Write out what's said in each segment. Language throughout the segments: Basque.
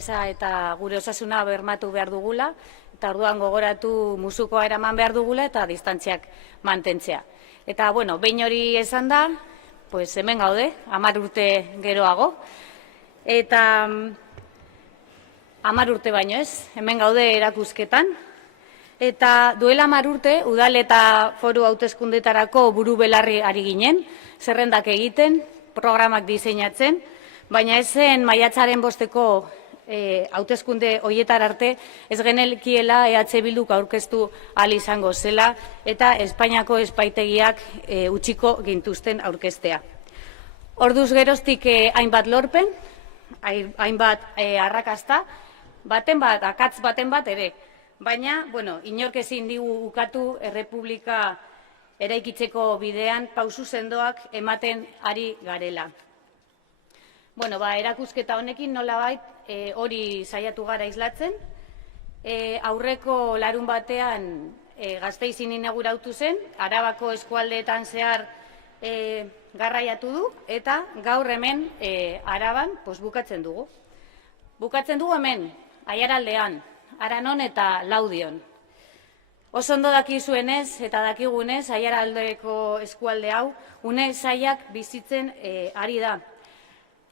Eta gure osasuna bermatu behar dugula, eta orduan gogoratu musukoa eraman behar dugula eta distantziak mantentzea. Eta, bueno, behin hori esan da, pues hemen gaude, 10 urte geroago, eta 10 urte baino ez, hemen gaude erakusketan, eta duela 10 urte, udal eta foru hauteskundetarako buru belarri ari ginen, zerrendak egiten, programak diseinatzen, baina ez zen maiatzaren 5 hauteskunde hoietar arte ez genelkiela EH Bilduk aurkeztu ahal izango zela eta Espainiako epaitegiak utziko gintuzten aurkeztea. Orduz geroztik hainbat lorpen, hainbat arrakasta, akatz baten bat ere. Baina, bueno, inork ezin digu ukatu errepublika eraikitzeko bidean pausu sendoak ematen ari garela. Bueno, erakusketa honekin nolabait hori saiatu gara islatzen. Aurreko larun batean Gasteizin inauguratu zen, Arabako eskualdeetan zehar garraiatu du, eta gaur hemen Araban bukatzen dugu. Bukatzen dugu hemen, Aiaraldean, Aranon eta Laudion. Oso ondo dakizuenez eta dakigunez, Aiaraldeko eskualde hau, une zailak bizitzen ari da.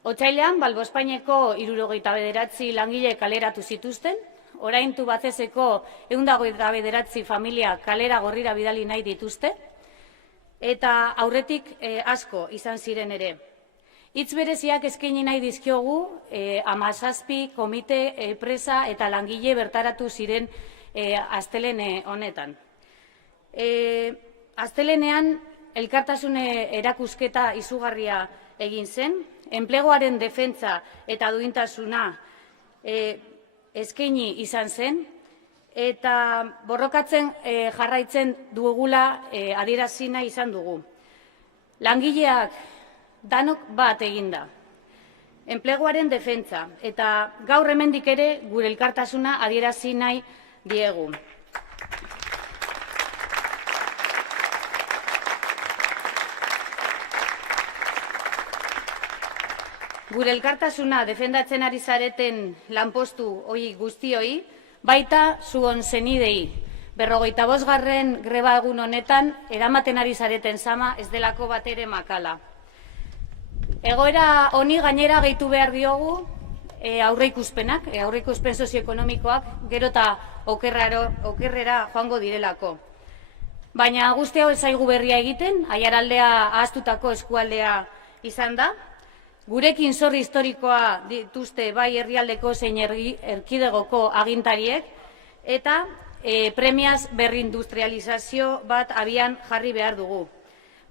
Otsailean, Balbo Espainiako 79 langile kaleratu zituzten, orain Tubacexeko 129 familia kalera gorrira bidali nahi dituzte, eta aurretik asko izan ziren ere. Hitz bereziak eskaini nahi dizkiogu 17 komite, enpresa eta langile bertaratu ziren astelehen honetan. Astelehenean elkartasun erakusketa izugarria egin zen, enpleguaren defentsa eta duintasuna eskaini izan zen, eta borrokatzen jarraitzen dugula adierazina izan dugu. Langileak danok bat eginda, enpleguaren defentsa, eta gaur hemendik ere gure elkartasuna adierazi nahi diegu. Gure elkartasuna defendatzen ari zareten lanpostu hori guztioi, baita zuon zenidei. 45. greba egun honetan, eramaten ari zareten zama ez delako batere makala. Egoera honi gainera gehitu behar diogu aurreikuspenak, aurreikuspen sozioekonomikoak gero eta okerrera joango direlako. Baina guzti hau ez zaigu berria egiten, Aiaraldea ahaztutako eskualdea izan da. Gurekin zorri historikoa dituzte bai herrialdeko zein erkidegoko agintariek, eta premiaz berrindustrializazio bat abian jarri behar dugu.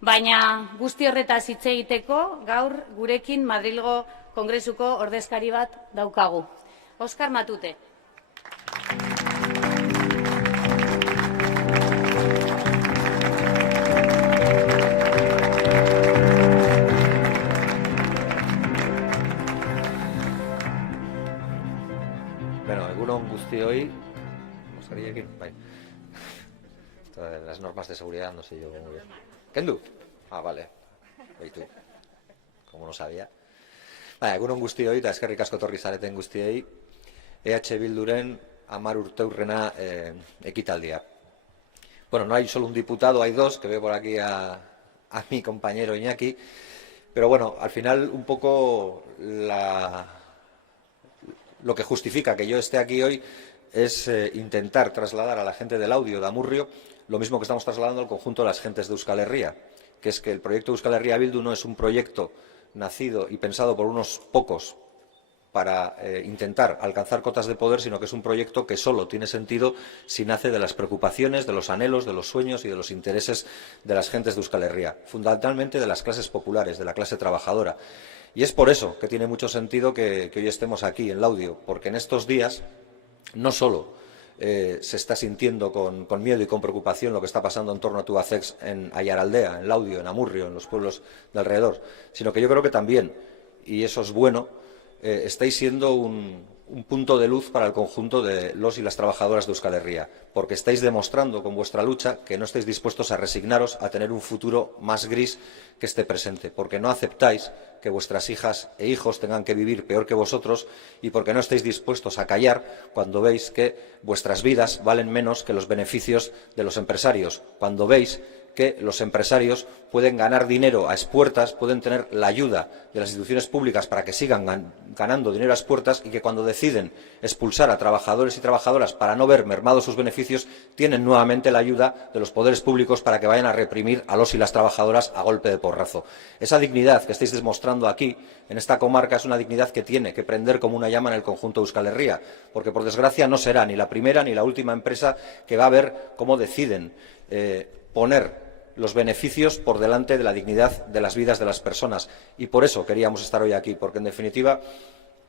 Baina guzti horretaz hitz egiteko gaur gurekin Madrilgo Kongresuko ordezkari bat daukagu. Oskar Matute. Egunon guztioi, moskarillekin, bai. Esto de las normas de seguridad, no sé yo muy bien. ¿Kendu? Ah, vale. Beitu. Como no sabía. Egunon guztioi, eta eskerrik asko torri zareten guztiei, EH Bilduren 10 urteurrena ekitaldia. Bueno, no hay solo un diputado, hay dos, que veo por aquí a mi compañero Iñaki, pero bueno, al final un poco lo que justifica que yo esté aquí hoy es intentar trasladar a la gente del audio de Amurrio lo mismo que estamos trasladando al conjunto de las gentes de Euskal Herria, que es que el proyecto Euskal Herria Bildu no es un proyecto nacido y pensado por unos pocos para intentar alcanzar cotas de poder, sino que es un proyecto que solo tiene sentido si nace de las preocupaciones, de los anhelos, de los sueños y de los intereses de las gentes de Euskal Herria, fundamentalmente de las clases populares, de la clase trabajadora. Y es por eso que tiene mucho sentido que hoy estemos aquí en Laudio, porque en estos días no solo se está sintiendo con miedo y con preocupación lo que está pasando en torno a Tubacex en Aiaraldea, en Laudio, en Amurrio, en los pueblos de alrededor, sino que yo creo que también, y eso es bueno, estáis siendo un un punto de luz para el conjunto de los y las trabajadoras de Euskal Herria, porque estáis demostrando con vuestra lucha que no estáis dispuestos a resignaros a tener un futuro más gris que este presente, porque no aceptáis que vuestras hijas e hijos tengan que vivir peor que vosotros y porque no estáis dispuestos a callar cuando veis que vuestras vidas valen menos que los beneficios de los empresarios, cuando veis que los empresarios pueden ganar dinero a expuertas, pueden tener la ayuda de las instituciones públicas para que sigan ganando dinero a expuertas y que cuando deciden expulsar a trabajadores y trabajadoras para no ver mermados sus beneficios, tienen nuevamente la ayuda de los poderes públicos para que vayan a reprimir a los y las trabajadoras a golpe de porrazo. Esa dignidad que estáis demostrando aquí, en esta comarca, es una dignidad que tiene que prender como una llama en el conjunto de Euskal Herria, porque por desgracia no será ni la primera ni la última empresa que va a ver cómo deciden poner los beneficios por delante de la dignidad de las vidas de las personas. Y por eso queríamos estar hoy aquí, porque en definitiva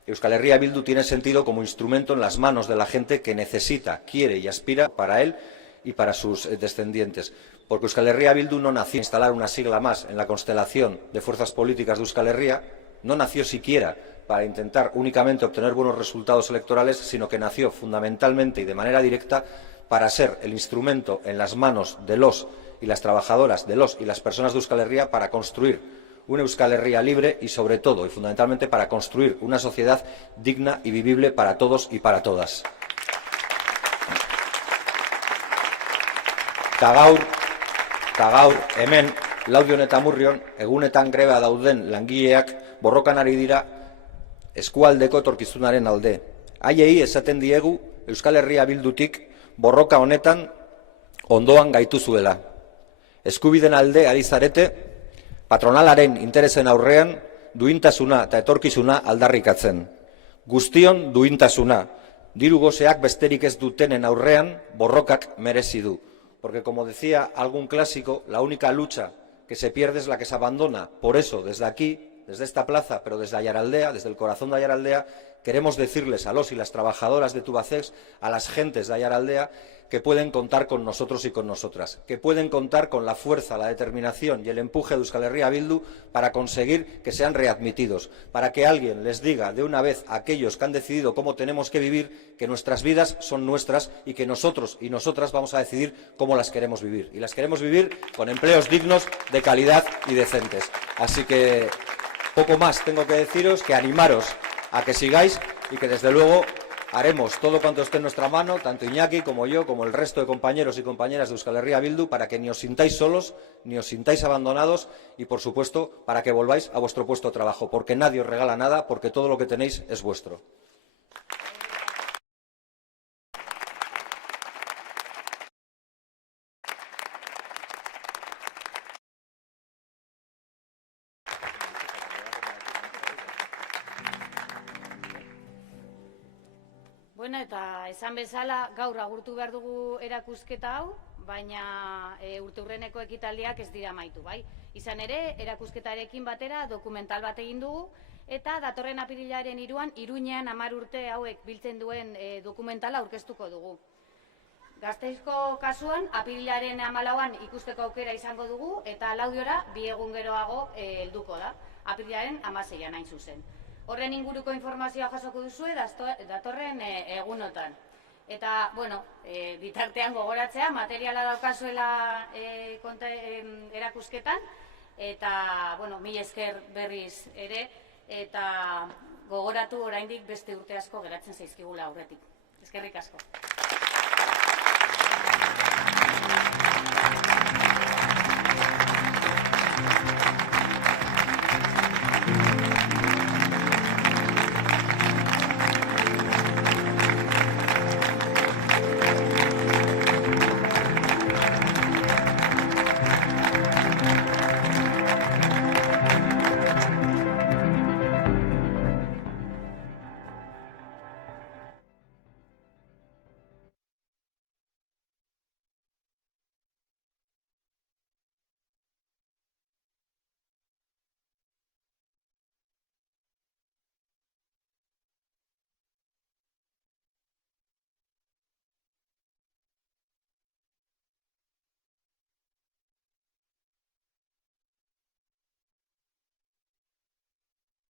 Euskal Herria Bildu tiene sentido como instrumento en las manos de la gente que necesita, quiere y aspira para él y para sus descendientes. Porque Euskal Herria Bildu no nació a instalar una sigla más en la constelación de fuerzas políticas de Euskal Herria, no nació siquiera para intentar únicamente obtener buenos resultados electorales, sino que nació fundamentalmente y de manera directa para ser el instrumento en las manos de los y las trabajadoras, de los y las personas de Euskal Herria, para construir una Euskal Herria libre y, sobre todo y fundamentalmente, para construir una sociedad digna y vivible para todos y para todas. Gaur, hemen, Laudion eta Murrion, egunetan greba dauden langileak borrokan ari dira eskualdeko etorkizunaren alde. Haiei esaten diegu Euskal Herria Bildutik borroka honetan ondoan gaituzuela. Eskubiden alde ari zarete, patronalaren interesen aurrean duintasuna eta etorkizuna aldarrikatzen. Guztion duintasuna, diru goseak besterik ez dutenen aurrean borrokak merezi du. Porque, como decía algún clásico, la única lucha que se pierde es la que se abandona. Por eso, desde aquí, desde esta plaza, pero desde Aiaraldea, desde el corazón de Aiaraldea, queremos decirles a los y las trabajadoras de Tubacex, a las gentes de Aiaraldea, que pueden contar con nosotros y con nosotras, que pueden contar con la fuerza, la determinación y el empuje de Euskal Herria Bildu para conseguir que sean readmitidos, para que alguien les diga de una vez a aquellos que han decidido cómo tenemos que vivir, que nuestras vidas son nuestras y que nosotros y nosotras vamos a decidir cómo las queremos vivir. Y las queremos vivir con empleos dignos, de calidad y decentes. Así que poco más tengo que deciros, que animaros a que sigáis y que desde luego haremos todo cuanto esté en nuestra mano, tanto Iñaki como yo, como el resto de compañeros y compañeras de Euskal Herria Bildu, para que ni os sintáis solos, ni os sintáis abandonados y, por supuesto, para que volváis a vuestro puesto de trabajo, porque nadie os regala nada, porque todo lo que tenéis es vuestro. Bueno, eta esan bezala gaur agurtu behar dugu erakusketa hau, baina urteurreneko ekitaldiak ez dira amaitu, bai? Izan ere, erakusketarekin batera dokumental bat egin dugu, eta datorren apirilaren 3an Iruñean 10 urte hauek biltzen duen dokumentala aurkeztuko dugu. Gasteizko kasuan, apirilaren 14an ikusteko aukera izango dugu, eta Laudiora 2 egun geroago helduko da, apirilaren 16an hain zuzen. Horren inguruko informazioa jasoko duzue datorren egunotan. Eta, bueno, bitartean gogoratzea, materiala daukazuela erakusketan, eta, bueno, mila esker berriz ere, eta gogoratu oraindik beste urte asko geratzen zaizkigula aurretik. Eskerrik asko.